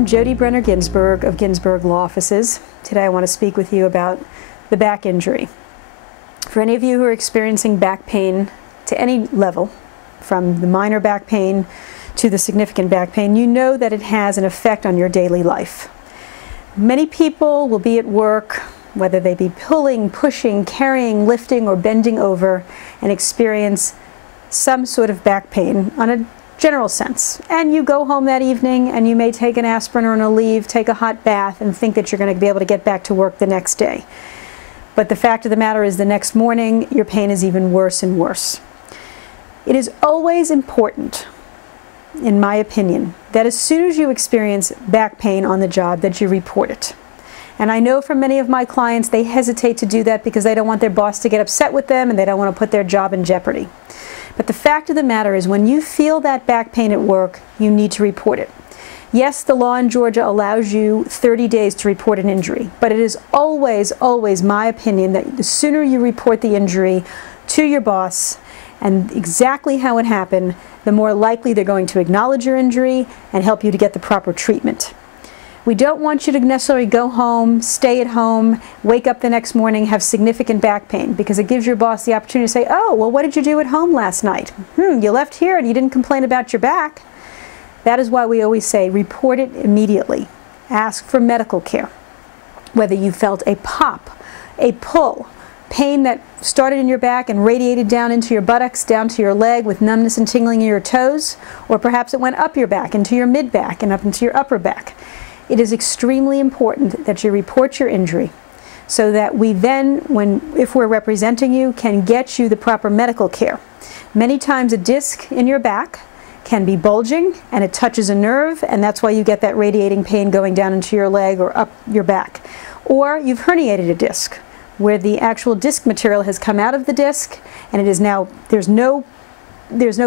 I'm Jody Brenner Ginsberg of Ginsberg Law Offices. Today I want to speak with you about the back injury. For any of you who are experiencing back pain to any level, from the minor back pain to the significant back pain, you know that it has an effect on your daily life. Many people will be at work, whether they be pulling, pushing, carrying, lifting, or bending over, and experience some sort of back pain on a general sense. And you go home that evening and you may take an aspirin or an Aleve, take a hot bath, and think that you're going to be able to get back to work the next day. But the fact of the matter is the next morning your pain is even worse and worse. It is always important, in my opinion, that as soon as you experience back pain on the job that you report it. And I know from many of my clients they hesitate to do that because they don't want their boss to get upset with them and they don't want to put their job in jeopardy. But the fact of the matter is when you feel that back pain at work, you need to report it. Yes, the law in Georgia allows you 30 days to report an injury, but it is always, always my opinion that the sooner you report the injury to your boss and exactly how it happened, the more likely they're going to acknowledge your injury and help you to get the proper treatment. We don't want you to necessarily go home, stay at home, wake up the next morning, have significant back pain, because it gives your boss the opportunity to say, oh, well, what did you do at home last night? You left here and you didn't complain about your back. That is why we always say report it immediately. Ask for medical care. Whether you felt a pop, a pull, pain that started in your back and radiated down into your buttocks, down to your leg with numbness and tingling in your toes, or perhaps it went up your back, into your mid-back and up into your upper back. It is extremely important that you report your injury so that we then, if we're representing you, can get you the proper medical care. Many times a disc in your back can be bulging and it touches a nerve, and that's why you get that radiating pain going down into your leg or up your back. Or you've herniated a disc where the actual disc material has come out of the disc and it is now, there's no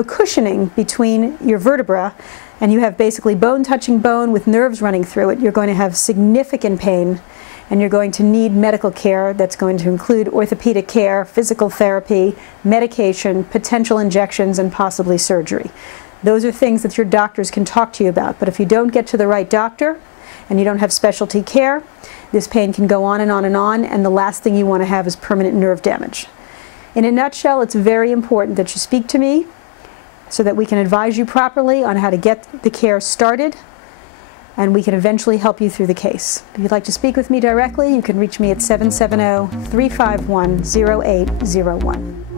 cushioning between your vertebra, and you have basically bone touching bone with nerves running through it. You're going to have significant pain and you're going to need medical care that's going to include orthopedic care, physical therapy, medication, potential injections, and possibly surgery. Those are things that your doctors can talk to you about, but if you don't get to the right doctor and you don't have specialty care, this pain can go on and on and on, and the last thing you want to have is permanent nerve damage. In a nutshell, it's very important that you speak to me so that we can advise you properly on how to get the care started, and we can eventually help you through the case. If you'd like to speak with me directly, you can reach me at 770-351-0801.